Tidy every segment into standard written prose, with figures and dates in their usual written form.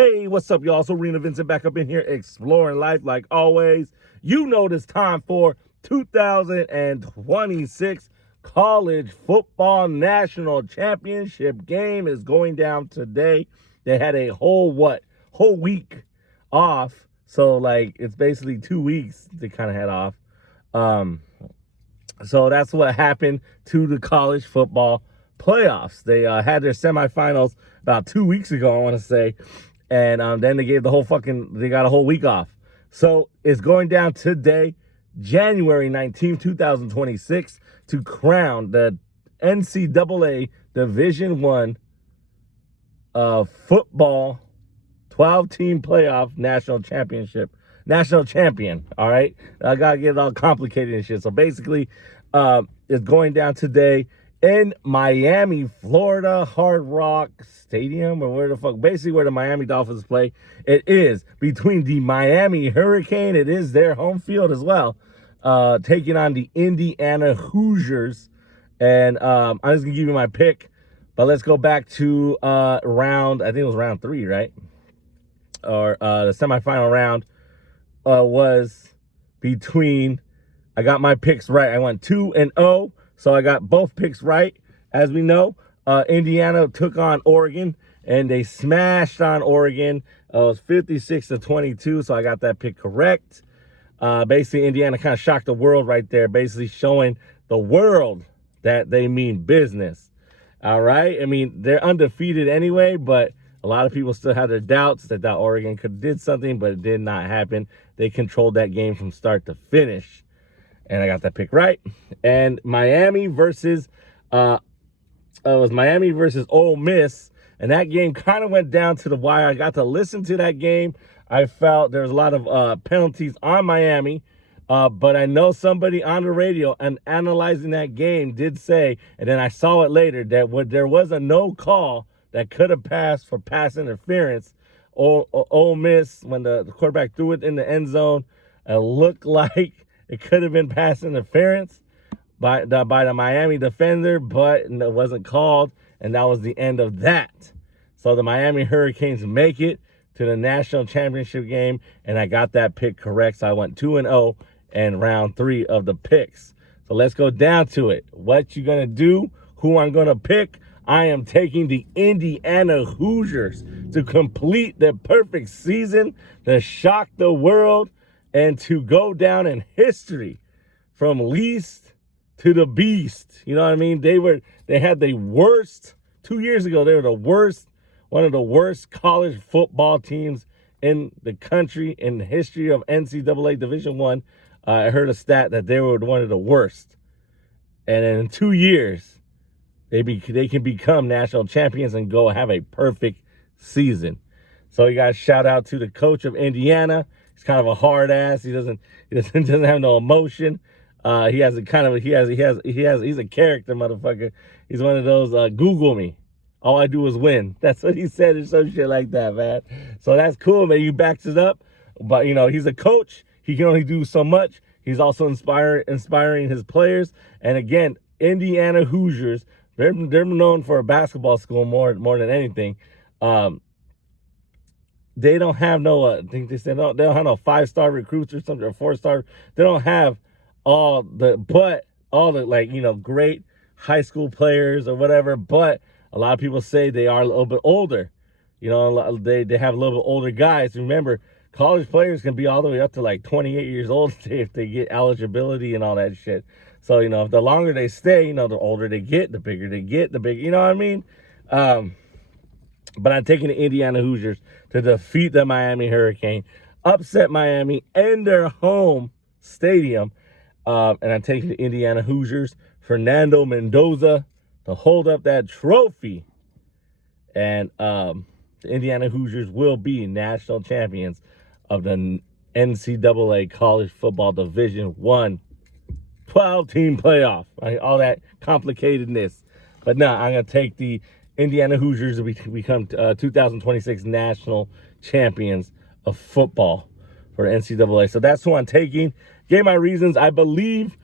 Hey, what's up, y'all? So ARENAVINCENT back up in here exploring life like always. You know it's time for 2026 College Football National Championship game is going down today. They had a whole week off. So, like, it's basically 2 weeks they kind of had off. So that's what happened to the college football playoffs. They had their semifinals about 2 weeks ago, I want to say. And then they gave they got a whole week off. So it's going down today, January 19th, 2026, to crown the NCAA Division I football 12-team playoff national champion. All right, I gotta get it all complicated and shit. So basically, it's going down today in Miami, Florida, Hard Rock Stadium, or where the Miami Dolphins play. It is between the Miami Hurricane. It is their home field as well, taking on the Indiana Hoosiers. And I'm just gonna give you my pick, but let's go back to I think it was round 3, right? Or the semifinal round was between. I got my picks right. I went 2-0. So I got both picks right. As we know, Indiana took on Oregon, and they smashed on Oregon. It was 56-22, so I got that pick correct. Basically, Indiana kind of shocked the world right there, basically showing the world that they mean business. All right? I mean, they're undefeated anyway, but a lot of people still had their doubts that Oregon could did something, but it did not happen. They controlled that game from start to finish. And I got that pick right. And Miami versus Ole Miss. And that game kind of went down to the wire. I got to listen to that game. I felt there was a lot of penalties on Miami. But I know somebody on the radio and analyzing that game did say, and then I saw it later, that there was a no call that could have passed for pass interference. Ole Miss, when the quarterback threw it in the end zone, it looked like it could have been pass interference by the Miami defender, but it wasn't called, and that was the end of that. So the Miami Hurricanes make it to the national championship game, and I got that pick correct. So I went 2-0 in round 3 of the picks. So let's go down to it. What you gonna do? Who I'm gonna pick? I am taking the Indiana Hoosiers to complete the perfect season, to shock the world, and to go down in history from least to the beast. You know what I mean? They had the worst 2 years ago. They were one of the worst college football teams in the country in the history of NCAA Division I. I heard a stat that they were one of the worst. And in 2 years, they can become national champions and go have a perfect season. So you guys, shout out to the coach of Indiana. He's kind of a hard ass. He doesn't have no emotion. He's a character, motherfucker. He's one of those Google me. All I do is win. That's what he said, or some shit like that, man. So that's cool, man. He backs it up. But he's a coach. He can only do so much. He's also inspiring his players. And again, Indiana Hoosiers, they're known for a basketball school more than anything. They don't have no, I think they said, no, they don't have no 5-star recruits or something, or 4-star. They don't have all the great high school players or whatever. But a lot of people say they are a little bit older. They have a little bit older guys. Remember, college players can be all the way up to like 28 years old if they get eligibility and all that shit. So, if the longer they stay, the older they get, the bigger they get, you know what I mean? But I'm taking the Indiana Hoosiers to defeat the Miami Hurricane, upset Miami in their home stadium. And I'm taking the Indiana Hoosiers, Fernando Mendoza, to hold up that trophy. And the Indiana Hoosiers will be national champions of the NCAA College Football Division I 12-team playoff. Right? All that complicatedness. But no, I'm going to take the Indiana Hoosiers to become 2026 national champions of football for the NCAA. So that's who I'm taking. Gave my reasons. I believe,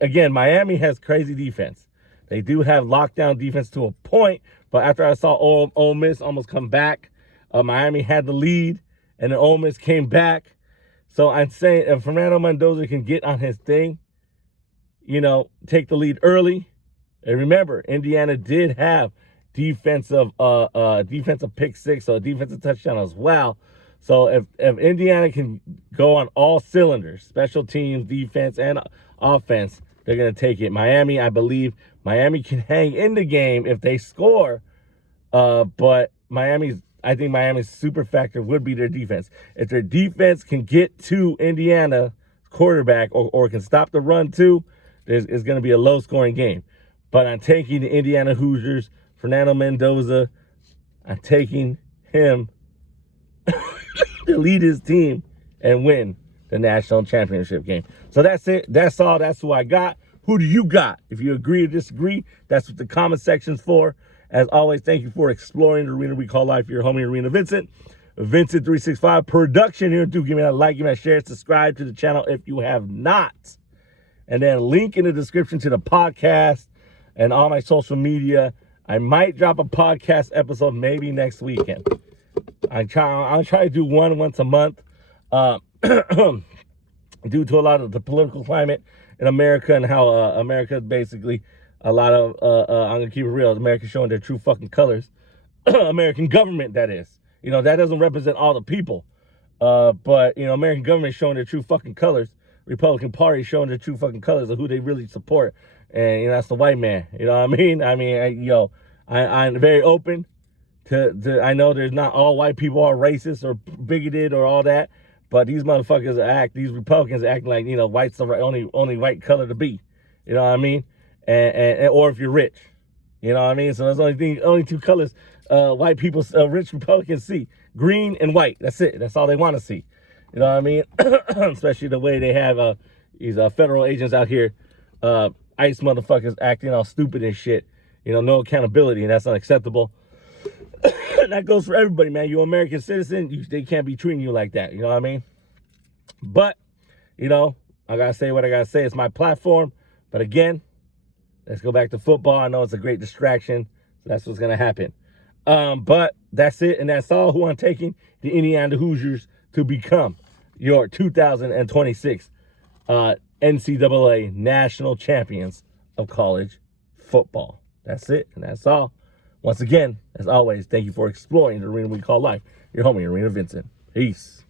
again, Miami has crazy defense. They do have lockdown defense to a point, but after I saw Ole Miss almost come back, Miami had the lead, and then Ole Miss came back. So I'm saying if Fernando Mendoza can get on his thing, take the lead early. And remember, Indiana did have defensive pick six, so a defensive touchdown as well. So if Indiana can go on all cylinders, special teams, defense, and offense, they're going to take it. Miami, I believe Miami can hang in the game if they score. But I think Miami's super factor would be their defense. If their defense can get to Indiana quarterback or can stop the run too, it's going to be a low-scoring game. But I'm taking the Indiana Hoosiers, Fernando Mendoza. I'm taking him to lead his team and win the national championship game. So that's it. That's all. That's who I got. Who do you got? If you agree or disagree, that's what the comment section's for. As always, thank you for exploring the arena we call life. Your homie, Arena Vincent. Vincent365 production here. Do give me that like, give me that share, subscribe to the channel if you have not. And then link in the description to the podcast and all my social media. I might drop a podcast episode maybe next weekend. I'll try to do one once a month. Due to a lot of the political climate in America and how America basically a lot of, I'm going to keep it real, America's showing their true fucking colors. American government, that is. That doesn't represent all the people. But, American government showing their true fucking colors. Republican Party showing their true fucking colors of who they really support. And, that's the white man. You know what I mean? I'm very open to I know there's not all white people are racist or bigoted or all that. But these motherfuckers these Republicans acting like, white's the only white color to be. You know what I mean? And or if you're rich. You know what I mean? So that's only two colors white people, rich Republicans see. Green and white. That's it. That's all they want to see. You know what I mean? Especially the way they have these federal agents out here, ICE motherfuckers acting all stupid and shit. No accountability, and that's unacceptable. And that goes for everybody, man. You're an American citizen. They can't be treating you like that. You know what I mean? But, I got to say what I got to say. It's my platform. But again, let's go back to football. I know it's a great distraction. So that's what's going to happen. But that's it. And that's all who I'm taking the Indiana Hoosiers to become your 2026 NCAA national champions of college football. That's it. And that's all. Once again, as always, thank you for exploring the arena we call life. Your homie, Arena Vincent. Peace.